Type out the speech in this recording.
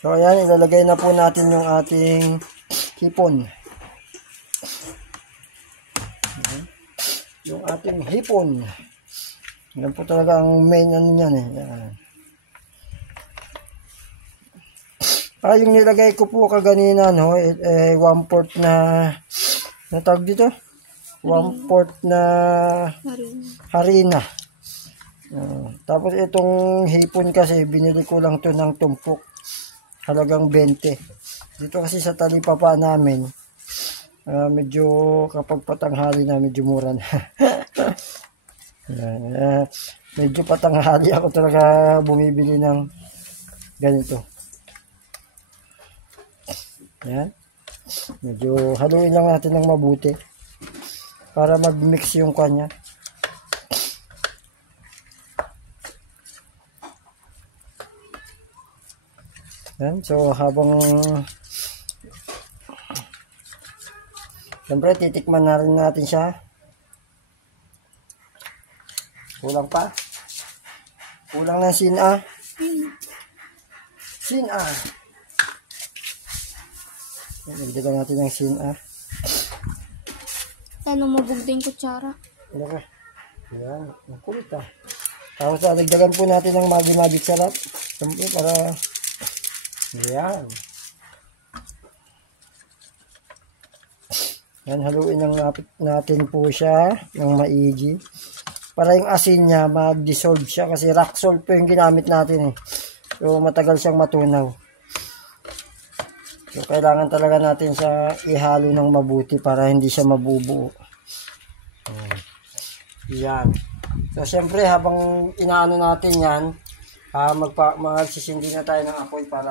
So ayan, ilalagay na po natin yung ating hipon. Ayan. Yung ating hipon. Yan po talaga ang main ano niyan eh. Ayan. Yung nilagay ko po kaganina, no, 1/4 na tawag dito? 1/4 na harina. Tapos itong hipon kasi binili ko lang to ng tumpok. Halagang 20. Dito kasi sa talipapa namin, medyo kapag patanghali na medyo mura na. Medyo patanghali ako talaga bumibili ng ganito. Yan. Medyo haluin lang natin ng mabuti para mag-mix yung kanya. Yan. So habang siyempre titikman na rin natin siya. Kulang pa. Kulang na sina. Sina. Nagdagan natin ng sina. Ano mabugding kutsara? Okay. Yan. Ang kulit ah. Tapos nagdagan po natin ng magic sarap. Siyempre para yan. Yan, haluin lang natin po siya ng maigi. Para yung asin niya mag-dissolve siya kasi rock salt po yung ginamit natin eh. So matagal siyang matunaw. So kailangan talaga natin siya ihalo ng mabuti para hindi siya mabubuo. Yan. So syempre habang inaano natin yan, magsisindi na tayo ng apoy para